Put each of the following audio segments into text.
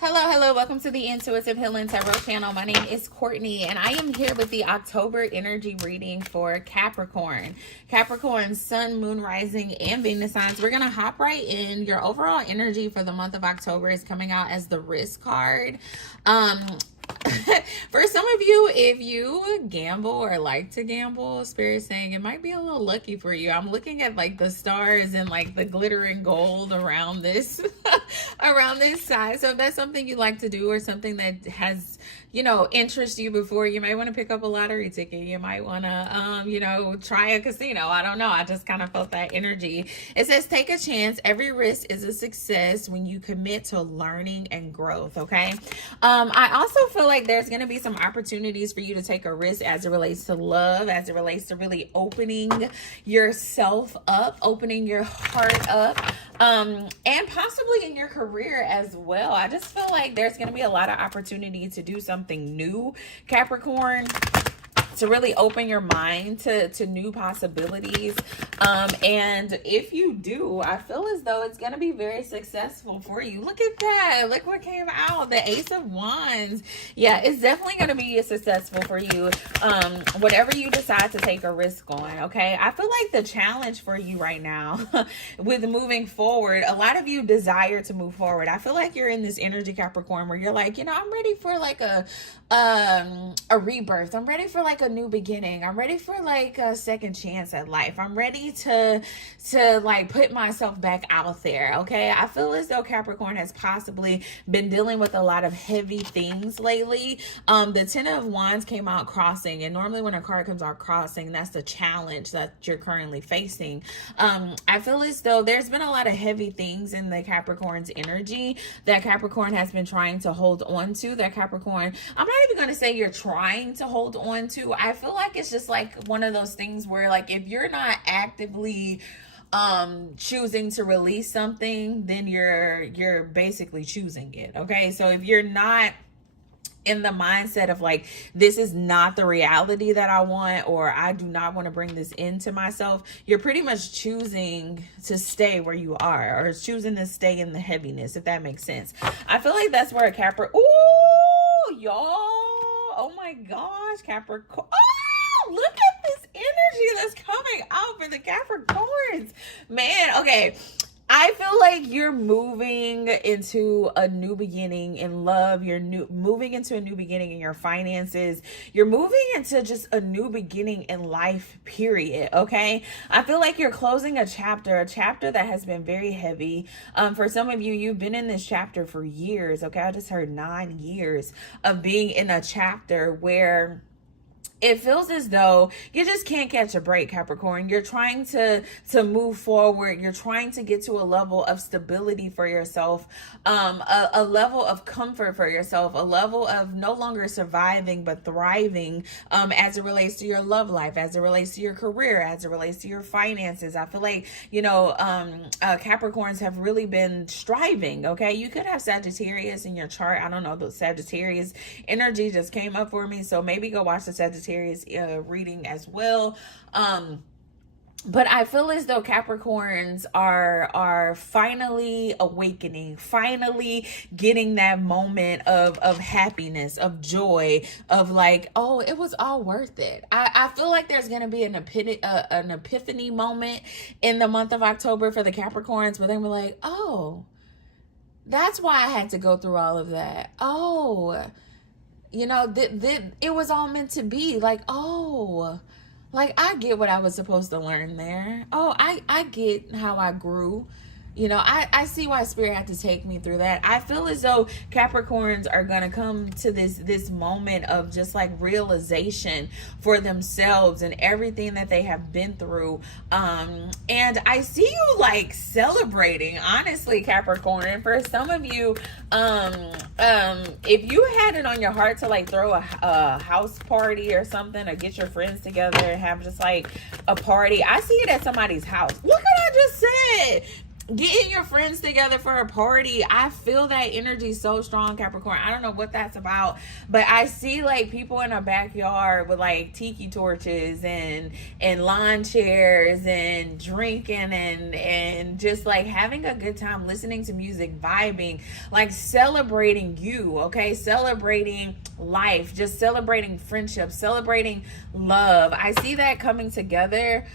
Hello, welcome to the Intuitive Healing Tarot channel. My name is Courtney, and I am here with the October energy reading for Capricorn. Capricorn, Sun, Moon, Rising, and Venus signs. We're going to hop right in. Your overall energy for the month of October is coming out as the Risk card. For some of you, if you gamble or like to gamble, Spirit's saying it might be a little lucky for you. I'm looking at like the stars and like the glittering gold around this around this side. So if that's something you like to do or something that has, you know, interest you before, you might want to pick up a lottery ticket. You might want to try a casino. I don't know. I just kind of felt that energy. It says take a chance. Every risk is a success when you commit to learning and growth. Okay. I also feel like there's going to be some opportunities for you to take a risk as it relates to love, as it relates to really opening yourself up, opening your heart up, and possibly in your career as well. I just feel like there's going to be a lot of opportunity to do something new, Capricorn, to really open your mind to new possibilities. And if you do, I feel as though it's going to be very successful for you. Look at that. Look what came out. The Ace of Wands. Yeah, it's definitely going to be successful for you. Whatever you decide to take a risk on. Okay. I feel like the challenge for you right now with moving forward, a lot of you desire to move forward. I feel like you're in this energy, Capricorn, where you're like, you know, I'm ready for like a rebirth. I'm ready for like a new beginning. I'm ready for like a second chance at life. I'm ready to like put myself back out there. Okay. I feel as though Capricorn has possibly been dealing with a lot of heavy things lately. The Ten of Wands came out crossing, and normally when a card comes out crossing, that's the challenge that you're currently facing. I feel as though there's been a lot of heavy things in the Capricorn's energy that Capricorn has been trying to hold on to. That Capricorn, I'm not even going to say you're trying to hold on to. I feel like it's just like one of those things where like if you're not actively choosing to release something, then you're basically choosing it. Okay. So if you're not in the mindset of like, this is not the reality that I want, or I do not want to bring this into myself, you're pretty much choosing to stay where you are, or choosing to stay in the heaviness, if that makes sense. I feel like that's where a ooh, y'all, oh my gosh, Capricorn. Oh, look at this energy that's coming out for the Capricorns, man. Okay, I feel like you're moving into a new beginning in love. You're moving into a new beginning in your finances. You're moving into just a new beginning in life, period. Okay. I feel like you're closing a chapter that has been very heavy. For some of you, you've been in this chapter for years. Okay. I just heard 9 years of being in a chapter where it feels as though you just can't catch a break, Capricorn. You're trying to move forward. You're trying to get to a level of stability for yourself, a level of comfort for yourself, a level of no longer surviving but thriving, as it relates to your love life, as it relates to your career, as it relates to your finances. I feel like, you know, Capricorns have really been striving. Okay, you could have Sagittarius in your chart. I don't know, the Sagittarius energy just came up for me, so maybe go watch the Sagittarius reading as well. But I feel as though Capricorns are finally awakening, finally getting that moment of happiness, of joy, of like, oh, it was all worth it. I feel like there's going to be an epiphany moment in the month of October for the Capricorns where they were like, oh, that's why I had to go through all of that. Oh, you know, it was all meant to be. Like, oh, like I get what I was supposed to learn there. Oh, I get how I grew. You know, I see why Spirit had to take me through that. I feel as though Capricorns are going to come to this moment of just like realization for themselves and everything that they have been through. And I see you like celebrating, honestly, Capricorn. And for some of you, if you had it on your heart to like throw a house party or something, or get your friends together and have just like a party, I see it at somebody's house. Look what I just said. getting your friends together for a party. I feel that energy so strong, Capricorn. I don't know what that's about, but I see like people in a backyard with like tiki torches and lawn chairs and drinking and just like having a good time, listening to music, vibing, like celebrating you, okay? Celebrating life, just celebrating friendship, celebrating love. I see that coming together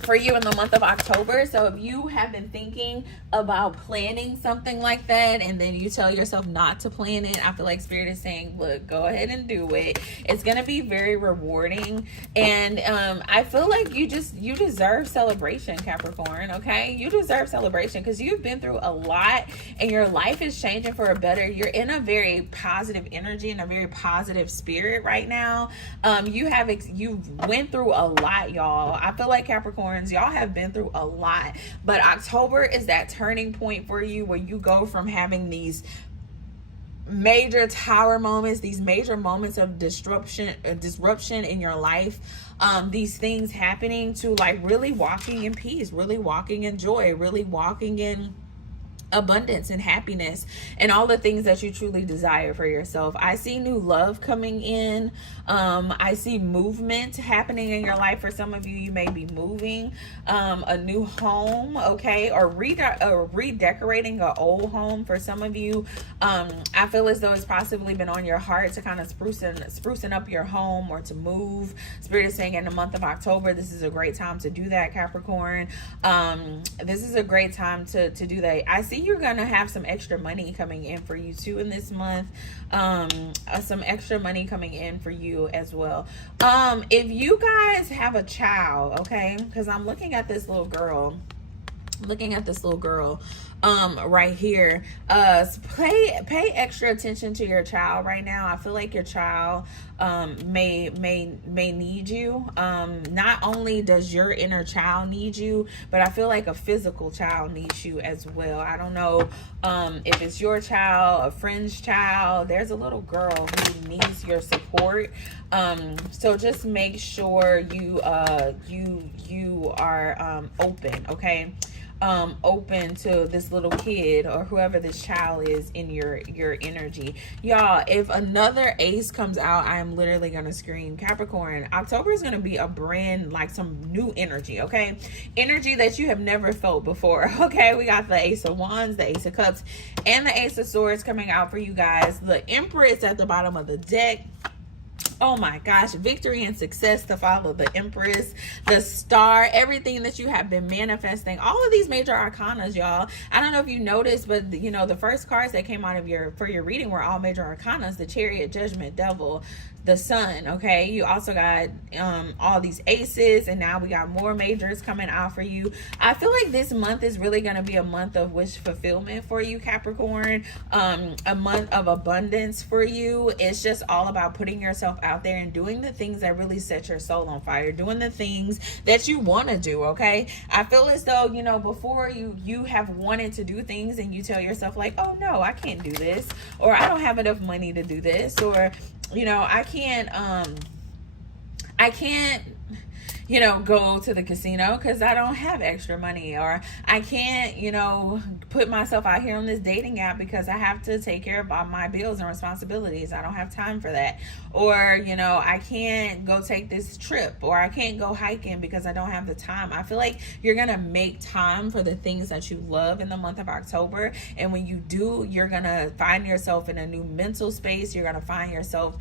for you in the month of October. So if you have been thinking about planning something like that and then you tell yourself not to plan it, I feel like Spirit is saying, look, go ahead and do it. It's going to be very rewarding. And I feel like you deserve celebration, Capricorn, okay? You deserve celebration because you've been through a lot and your life is changing for a better. You're in a very positive energy and a very positive spirit right now. You went through a lot, y'all. I feel like Capricorn, y'all have been through a lot, but October is that turning point for you where you go from having these major tower moments, these major moments of disruption in your life, these things happening, to like really walking in peace, really walking in joy, really walking in abundance and happiness and all the things that you truly desire for yourself. I see new love coming in. I see movement happening in your life. For some of you, you may be moving a new home, okay, or redecorating an old home. For some of you, I feel as though it's possibly been on your heart to kind of sprucing up your home or to move. Spirit is saying in the month of October, this is a great time to do that, Capricorn. This is a great time to do that. I see you're gonna have some extra money coming in for you too in this month. Some extra money coming in for you as well. If you guys have a child, okay, because I'm looking at this little girl right here. Pay extra attention to your child right now. I feel like your child may need you. Not only does your inner child need you, but I feel like a physical child needs you as well. I don't know if it's your child, a friend's child. There's a little girl who needs your support. So just make sure you are open, okay? Open to this little kid or whoever this child is in your energy. Y'all, if another ace comes out, I am literally gonna scream. Capricorn, October is gonna be a brand, like some new energy, okay? Energy that you have never felt before, okay? We got the Ace of Wands, the Ace of Cups, and the Ace of Swords coming out for you guys. The Empress at the bottom of the deck. Oh my gosh, victory and success to follow the Empress, the Star, everything that you have been manifesting. All of these major arcanas, y'all. I don't know if you noticed, but you know, the first cards that came out of your reading were all major arcanas: the Chariot, Judgment, Devil, the Sun, okay? You also got all these aces, and now we got more majors coming out for you. I feel like this month is really going to be a month of wish fulfillment for you, Capricorn. A month of abundance for you. It's just all about putting yourself out there and doing the things that really set your soul on fire, doing the things that you want to do, okay? I feel as though, you know, before you have wanted to do things and you tell yourself like, oh no, I can't do this, or I don't have enough money to do this, or you know, I can't, you know, go to the casino because I don't have extra money, or I can't, you know, put myself out here on this dating app because I have to take care of all my bills and responsibilities. I don't have time for that. Or, you know, I can't go take this trip, or I can't go hiking because I don't have the time. I feel like you're going to make time for the things that you love in the month of October. And when you do, you're going to find yourself in a new mental space. You're going to find yourself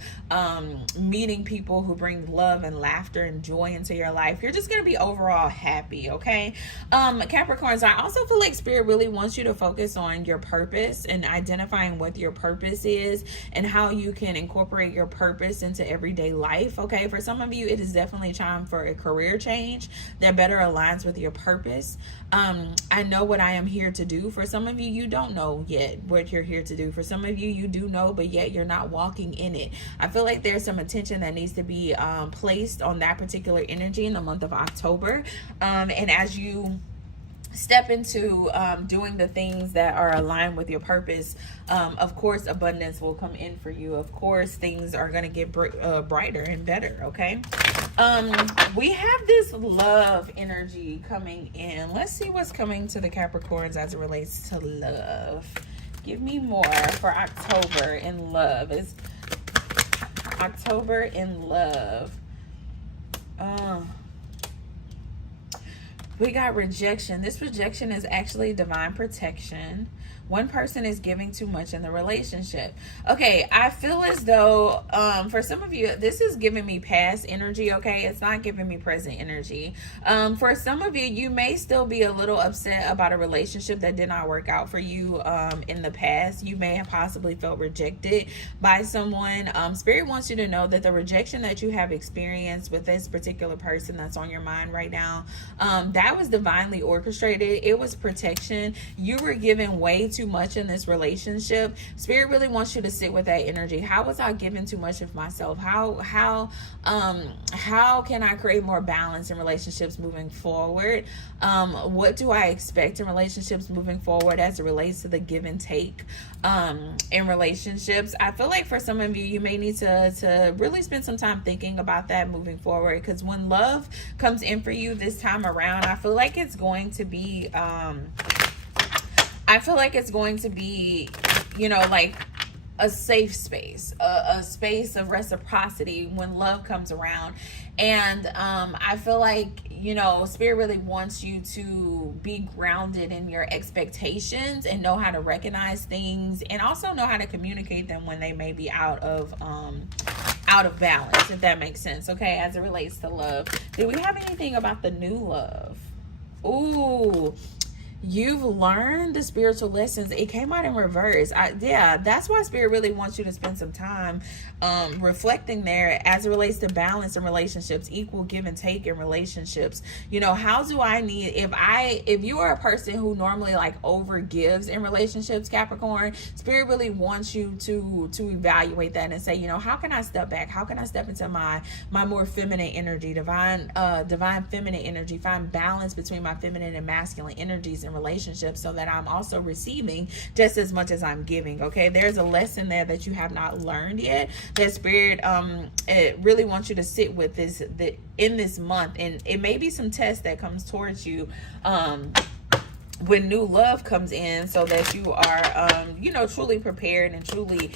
meeting people who bring love and laughter and joy into your life. You're just going to be overall happy, okay? Capricorns, I also feel like Spirit really wants you to focus on your purpose and identifying what your purpose is and how you can incorporate your purpose into everyday life, okay? For some of you, it is definitely time for a career change that better aligns with your purpose. I know what I am here to do. For some of you, you don't know yet what you're here to do. For some of you, you do know, but yet you're not walking in it. I feel like there's some attention that needs to be placed on that particular energy in the month of October. And as you step into doing the things that are aligned with your purpose, of course abundance will come in for you. Of course things are going to get brighter and better, okay? We have this love energy coming in. Let's see what's coming to the Capricorns as it relates to love. Give me more for October in love. Is October in love. We got rejection. This rejection is actually divine protection. One person is giving too much in the relationship. Okay, I feel as though for some of you, this is giving me past energy, okay? It's not giving me present energy. For some of you, you may still be a little upset about a relationship that did not work out for you in the past. You may have possibly felt rejected by someone. Spirit wants you to know that the rejection that you have experienced with this particular person that's on your mind right now, that was divinely orchestrated. It was protection. You were given way too much in this relationship. Spirit really wants you to sit with that energy. How was I giving too much of myself? How can I create more balance in relationships moving forward? What do I expect in relationships moving forward as it relates to the give and take in relationships? I feel like for some of you, you may need to really spend some time thinking about that moving forward, because when love comes in for you this time around, I feel like it's going to be you know, like a safe space, a space of reciprocity when love comes around. And I feel like, you know, Spirit really wants you to be grounded in your expectations and know how to recognize things, and also know how to communicate them when they may be out of balance, if that makes sense, okay, as it relates to love. Do we have anything about the new love? Ooh, you've learned the spiritual lessons. It came out in reverse. Yeah, that's why Spirit really wants you to spend some time reflecting there as it relates to balance in relationships, equal give and take in relationships. You know, how do I need, if you are a person who normally like over gives in relationships, Capricorn, Spirit really wants you to evaluate that and say, you know, how can I step back? How can I step into my more feminine energy, divine feminine energy, find balance between my feminine and masculine energies in relationships, so that I'm also receiving just as much as I'm giving. Okay, there's a lesson there that you have not learned yet, that Spirit it really wants you to sit with in this month. And it may be some tests that comes towards you when new love comes in, so that you are you know, truly prepared and truly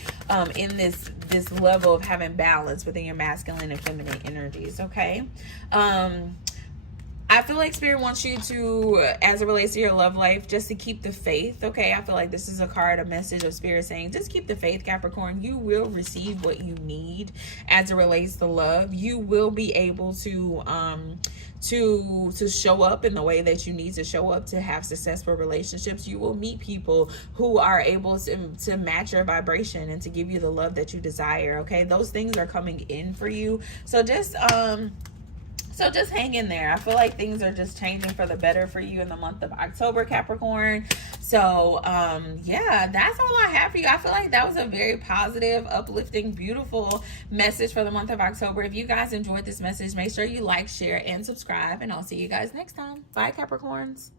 in this level of having balance within your masculine and feminine energies. Okay, I feel like Spirit wants you to, as it relates to your love life, just to keep the faith, okay? I feel like this is a card, a message of Spirit saying, just keep the faith, Capricorn. You will receive what you need as it relates to love. You will be able to show up in the way that you need to show up to have successful relationships. You will meet people who are able to match your vibration and to give you the love that you desire, okay? Those things are coming in for you. So just hang in there. I feel like things are just changing for the better for you in the month of October, Capricorn. So, yeah, that's all I have for you. I feel like that was a very positive, uplifting, beautiful message for the month of October. If you guys enjoyed this message, make sure you like, share, and subscribe. And I'll see you guys next time. Bye, Capricorns.